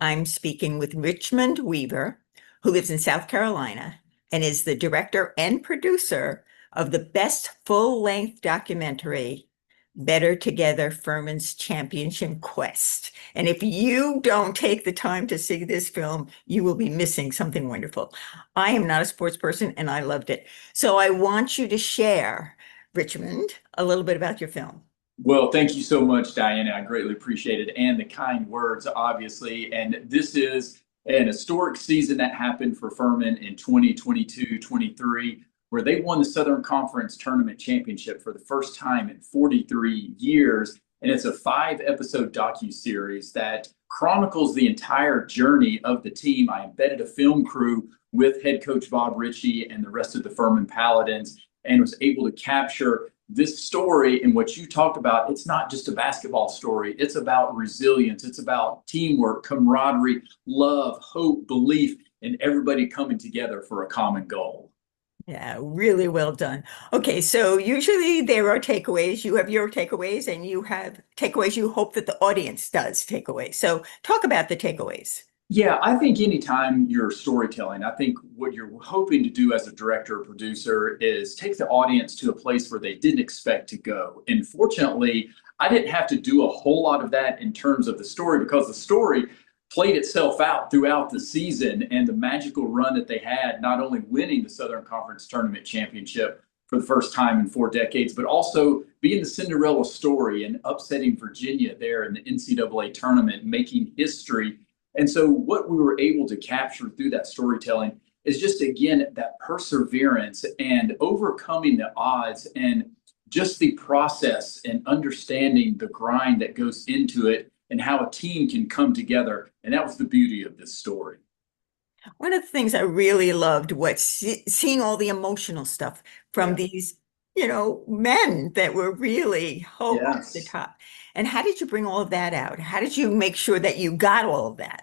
I'm speaking with Richmond Weaver, who lives in South Carolina and is the director and producer of the best full-length documentary, Better Together: Furman's Championship Quest. And if you don't take the time to see this film, you will be missing something wonderful. I am not a sports person and I loved it. So I want you to share, Richmond, a little bit about your film. Well, thank you so much, Diana. I greatly appreciate it and the kind words, obviously. And this is an historic season that happened for Furman in 2022-23, where they won the Southern Conference Tournament Championship for the first time in 43 years. And it's a 5 episode docu-series that chronicles the entire journey of the team. I embedded a film crew with head coach Bob Ritchie and the rest of the Furman Paladins and was able to capture this story and what you talked about. It's not just a basketball story. It's about resilience. It's about teamwork, camaraderie, love, hope, belief, and everybody coming together for a common goal. Yeah, really well done. Okay, so usually there are takeaways. You have your takeaways and you have takeaways you hope that the audience does take away. So talk about the takeaways. Yeah, I think anytime you're storytelling, I think what you're hoping to do as a director or producer is take the audience to a place where they didn't expect to go. And fortunately, I didn't have to do a whole lot of that in terms of the story because the story played itself out throughout the season and the magical run that they had, not only winning the Southern Conference Tournament Championship for the first time in 4 decades, but also being the Cinderella story and upsetting Virginia there in the NCAA tournament, making history. And so, what we were able to capture through that storytelling is just, again, that perseverance and overcoming the odds and just the process and understanding the grind that goes into it and how a team can come together. And that was the beauty of this story. One of the things I really loved was seeing all the emotional stuff from Yeah. these, men that were really over the Yes. top. And how did you bring all of that out? How did you make sure that you got all of that?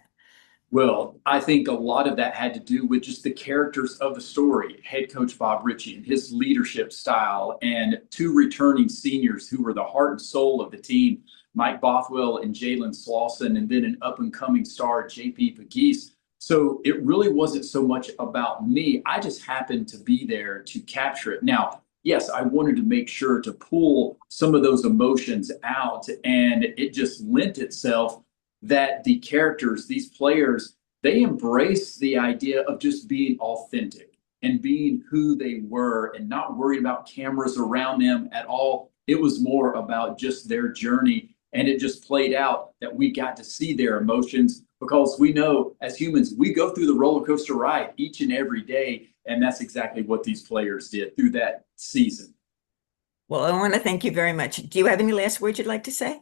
Well, I think a lot of that had to do with just the characters of the story. Head coach Bob Ritchie and his leadership style, and 2 returning seniors who were the heart and soul of the team, Mike Bothwell and Jalen Slauson, and then an up and coming star, JP Pegues. So it really wasn't so much about me. I just happened to be there to capture it. Now, yes, I wanted to make sure to pull some of those emotions out, and it just lent itself that the characters, these players, they embrace the idea of just being authentic and being who they were and not worried about cameras around them at all. It was more about just their journey. And it just played out that we got to see their emotions because we know as humans, we go through the roller coaster ride each and every day. And that's exactly what these players did through that season. Well, I want to thank you very much. Do you have any last words you'd like to say?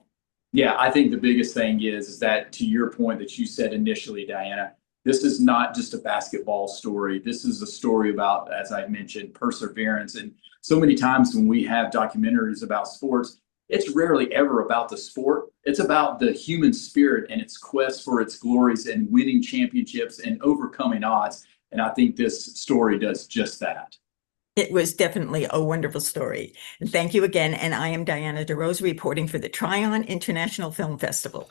Yeah, I think the biggest thing is that, to your point that you said initially, Diana, this is not just a basketball story. This is a story about, as I mentioned, perseverance. And so many times when we have documentaries about sports, it's rarely ever about the sport. It's about the human spirit and its quest for its glories and winning championships and overcoming odds. And I think this story does just that. It was definitely a wonderful story. And thank you again. And I am Diana DeRose reporting for the Tryon International Film Festival.